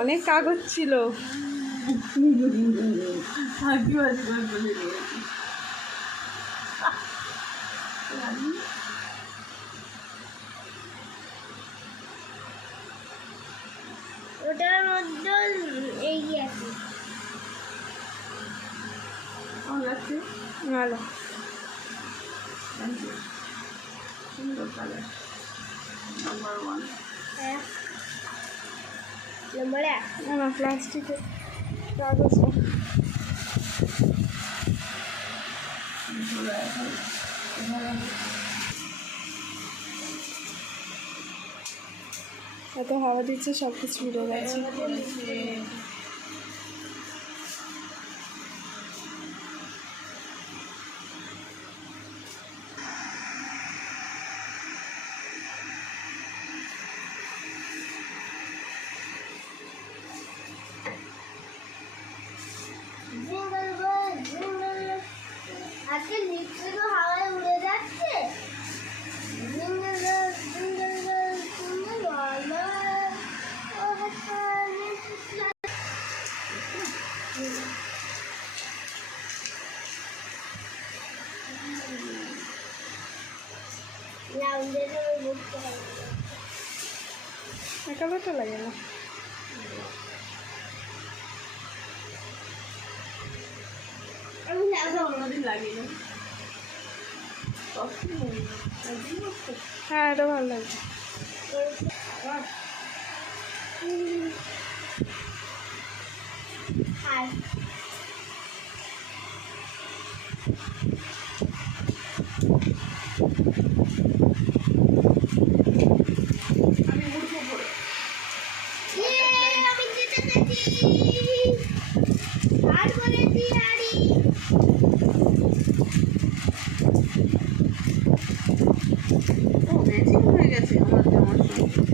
অনেক কাগজ ছিল। ওটার মধ্যে এই আছে ভালো সুন্দর কালার নাম্বার 1 নম্বর 1 না প্লাস্টিকের কাগজ এত হাওয়া দিচ্ছে সব কিছু উড়ে গেছে। আজকে নিচে তো হাওয়ায় উড়ে যাচ্ছে। একা বেটা লাগে না। হ্যাঁ এটা ভালো লাগছে। ম্যাচিং হয়ে গেছে আমার জামার সঙ্গে।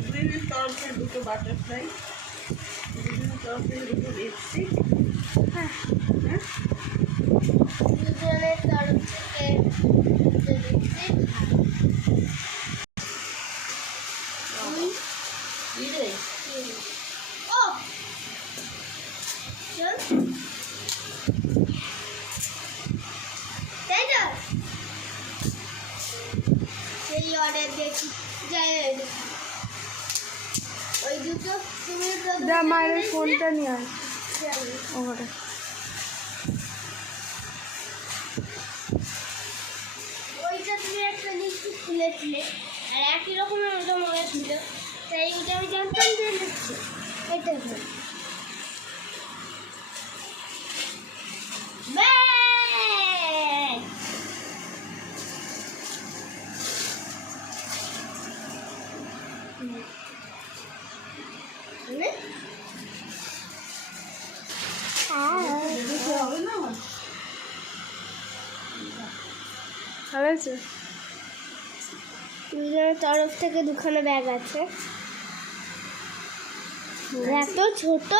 দুদিনের তরফে দুটো বাটারফ্লাই, দুদিনের তরফে দুটো লিপস্টিক। হ্যাঁ হ্যাঁ দুজনের তরফ থেকে ও তাই তো সেই অর্ডার দেখি যাই ওই দুটো তুমি যা মায়ের ফোনটা নিয়ে আয় ওখানে। ওইটা তুমি একটা লিপস্টিক খুলেছিলে আর একই রকমের ওটা মনে ছিল, তাই ওটা আমি জানতাম যে লিপস্টিক এটা হবে না ভালো আছে। দুজনের তরফ থেকে দুখানা ব্যাগ আছে, এত ছোট।